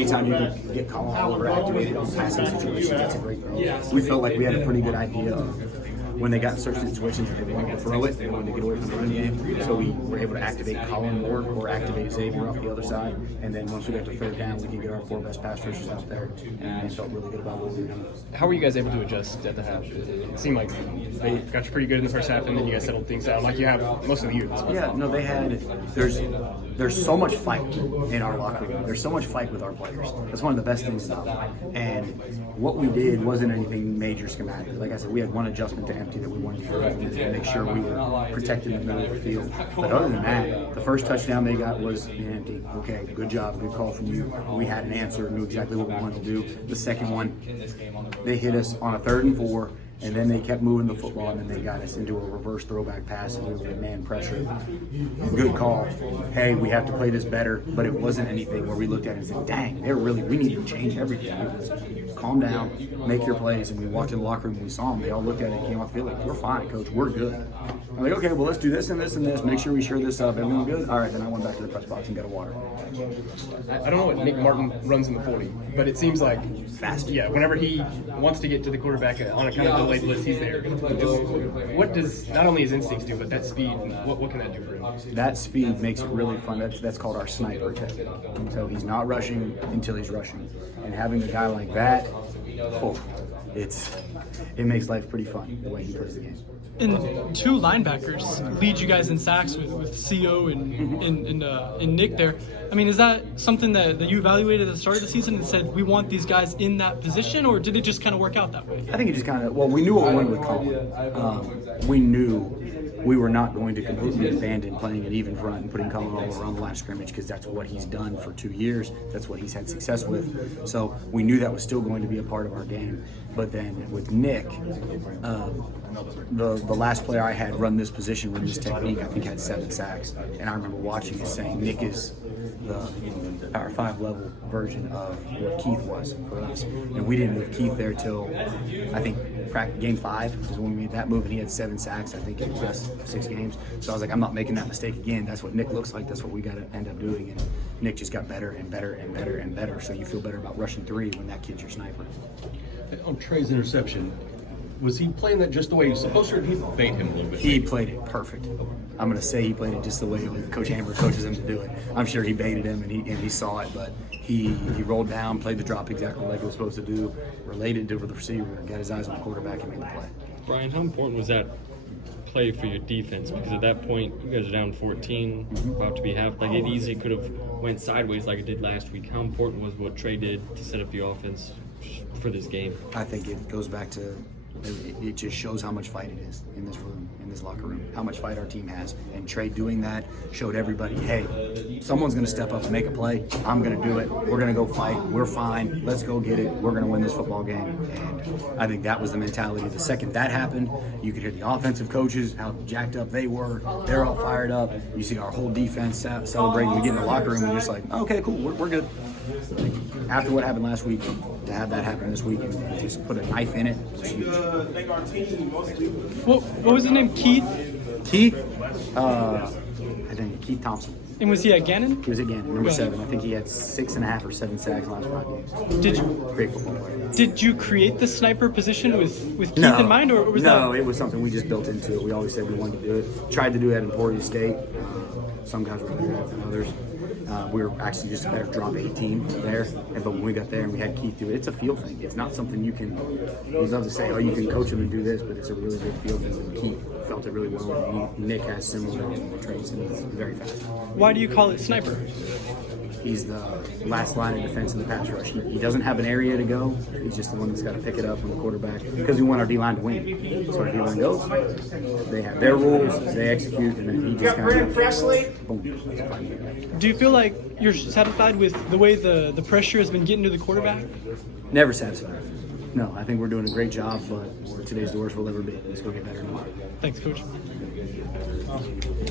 Anytime you can get Colin Oliver activated on passing situations, that's a great thing. We felt like we had a pretty good idea of when they got in certain situations that they wanted to throw it, they wanted to get away from the run game. So we were able to activate Colin more or activate Xavier off the other side. And then once we got to third down, we could get our 4 best pass rushers out there. And they felt really good about what we were doing. How were you guys able to adjust at the half? It seemed like they got you pretty good in the first half, and then you guys settled things out like you have most of the year. Yeah, no, they had. There's so much fight in our locker room. There's so much fight with our players. That's one of the best things about it. And what we did wasn't anything major schematic. Like I said, we had one adjustment to empty that we wanted to do to make sure we were protecting the middle of the field. But other than that, the first touchdown they got was in empty. Okay, good job, good call from you. We had an answer, knew exactly what we wanted to do. The second one, they hit us on a 3rd and 4. And then they kept moving the football, and then they got us into a reverse throwback pass, and we were in man pressure. Good call. Hey, we have to play this better, but it wasn't anything where we looked at it and said, dang, we need to change everything. It was calm down, make your plays, and we walked in the locker room and we saw them. They all looked at it and came off the field like, we're fine, coach, we're good. I'm like, okay, well, let's do this and this and this, make sure we shore this up. Everyone good? All right, then I went back to the press box and got a water. I don't know what Nick Martin runs in the 40, but it seems like fast. Yeah, whenever he wants to get to the quarterback on a kind of delayed list, he's there. What does not only his instincts do, but that speed, what can that do for him? That speed makes it really fun. That's called our sniper technique. So he's not rushing until he's rushing. And having a guy like that, it makes life pretty fun the way he plays the game. And 2 linebackers lead you guys in sacks with CO and Nick there. I mean, is that something that you evaluated at the start of the season and said, we want these guys in that position, or did it just kind of work out that way? I think it just kind of, we knew what we wanted with Colin. We knew we were not going to completely abandon playing an even front and putting Colin all around the line of scrimmage because that's what he's done for 2 years. That's what he's had success with. So we knew that was still going to be a part of our game. But then with Nick, the last player I had run this position, run this technique, I think had 7 sacks. And I remember watching and saying, Nick is the Power 5 level version of what Keith was for us. And we didn't move Keith there till, I think, game 5 is when we made that move, and he had 7 sacks, I think, in the last 6 games. So I was like, I'm not making that mistake again. That's what Nick looks like. That's what we got to end up doing. And Nick just got better and better and better and better. So you feel better about rushing 3 when that kid's your sniper. On Trey's interception, was he playing that just the way he was supposed to, or did he bait him a little bit? He played it perfect. I'm going to say he played it just the way Coach Amber coaches him to do it. I'm sure he baited him and he saw it, but he rolled down, played the drop exactly like he was supposed to do, related to the receiver, got his eyes on the quarterback and made the play. Bryan, how important was that play for your defense? Because at that point, you guys are down 14, about to be half. Like, it easily could have went sideways like it did last week. How important was what Trey did to set up the offense for this game? I think it goes back to, it just shows how much fight it is in this room, in this locker room, how much fight our team has. And Trey doing that showed everybody, hey, someone's going to step up and make a play. I'm going to do it. We're going to go fight. We're fine. Let's go get it. We're going to win this football game. And I think that was the mentality. The second that happened, you could hear the offensive coaches, how jacked up they were. They're all fired up. You see our whole defense celebrating. We get in the locker room and you're just like, okay, cool, we're good. After what happened last week, to have that happen this week and just put a knife in it was huge. What was his name? Keith? Keith, I think Keith Thompson. And was he at Gannon? He was at Gannon, number 7. I think he had 6.5 or 7 sacks in the last 5 games. Did you Great football player. Did you create the sniper position with Keith in mind, or was No, it was something we just built into it. We always said we wanted to do it. Tried to do it at Emporia State. Some guys were better at it than others. We were actually just a better drop 8 team there, but when we got there and we had Keith do it, it's a feel thing. It's not something you can, he's love to say, oh, you can coach him and do this, but it's a really good feel thing. And Keith felt it really well. And Nick has similar traits and he's very fast. Why do you call it sniper? He's the last line of defense in the pass rush. He doesn't have an area to go. He's just the one that's got to pick it up from the quarterback because we want our D-line to win. So our D-line goes, they have their rules, they execute, and then he just kind of boom. Do you feel like you're satisfied with the way the pressure has been getting to the quarterback? Never satisfied. No, I think we're doing a great job, but today's the worst we'll ever be. Let's go get better tomorrow. Thanks, Coach.